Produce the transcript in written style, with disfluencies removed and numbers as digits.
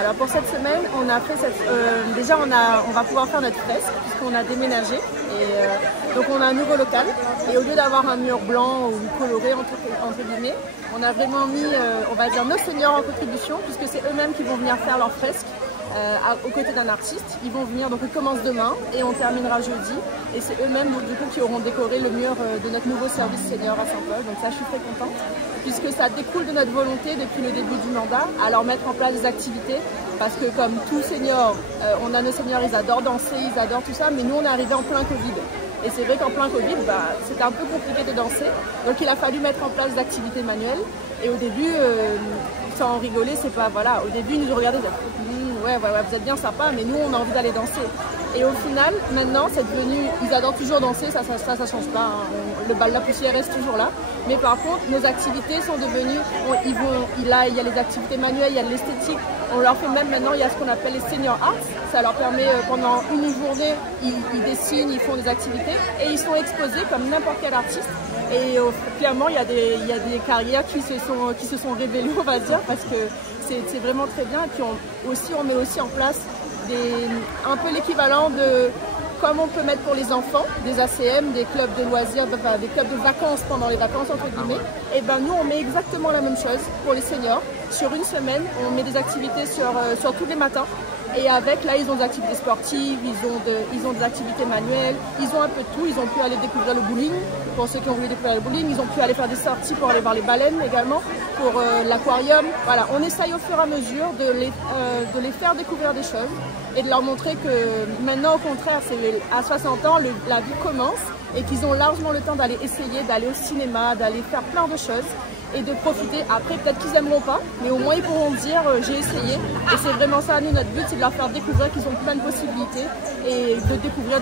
Alors pour cette semaine, on a fait déjà on va pouvoir faire notre fresque puisqu'on a déménagé et donc on a un nouveau local et au lieu d'avoir un mur blanc ou coloré entre guillemets, on a vraiment mis on va dire nos seniors en contribution puisque c'est eux-mêmes qui vont venir faire leur fresque. Aux côtés d'un artiste, ils vont venir, donc ils commencent demain et on terminera jeudi et c'est eux-mêmes du coup qui auront décoré le mur de notre nouveau service senior à Saint-Paul, donc ça je suis très contente puisque ça découle de notre volonté depuis le début du mandat à leur mettre en place des activités parce que comme tout senior, on a nos seniors, ils adorent danser, ils adorent tout ça, mais nous on est arrivé en plein Covid. Et c'est vrai qu'en plein Covid, c'était un peu compliqué de danser. Donc il a fallu mettre en place des activités manuelles. Et au début, sans rigoler, c'est pas, voilà, au début ils nous regardaient, ouais, vous êtes bien sympa, mais nous on a envie d'aller danser. Et au final, maintenant, c'est devenu, ils adorent toujours danser, ça change pas, hein. Le bal de la poussière reste toujours là. Mais par contre, nos activités sont devenues, il y a les activités manuelles, il y a l'esthétique. On leur fait même maintenant, il y a ce qu'on appelle les senior arts. Ça leur permet pendant une journée, ils dessinent, ils font des activités et ils sont exposés comme n'importe quel artiste. Et clairement, il y a des carrières qui se sont révélées, on va dire, parce que c'est vraiment très bien. Et puis on met aussi en place un peu l'équivalent de comme on peut mettre pour les enfants, des ACM, des clubs de loisirs, des clubs de vacances pendant les vacances entre guillemets. Et ben nous on met exactement la même chose pour les seniors. Sur une semaine, on met des activités sur tous les matins. Et avec, là, ils ont des activités sportives, ils ont des activités manuelles, ils ont un peu de tout. Ils ont pu aller découvrir le bowling, pour ceux qui ont voulu découvrir le bowling. Ils ont pu aller faire des sorties pour aller voir les baleines également, pour l'aquarium. Voilà, on essaye au fur et à mesure de les faire découvrir des choses et de leur montrer que maintenant, au contraire, à 60 ans, la vie commence et qu'ils ont largement le temps d'aller essayer, d'aller au cinéma, d'aller faire plein de choses. Et de profiter. Après, peut-être qu'ils n'aimeront pas, mais au moins ils pourront dire j'ai essayé. Et c'est vraiment ça, nous, notre but, c'est de leur faire découvrir qu'ils ont plein de possibilités et de découvrir.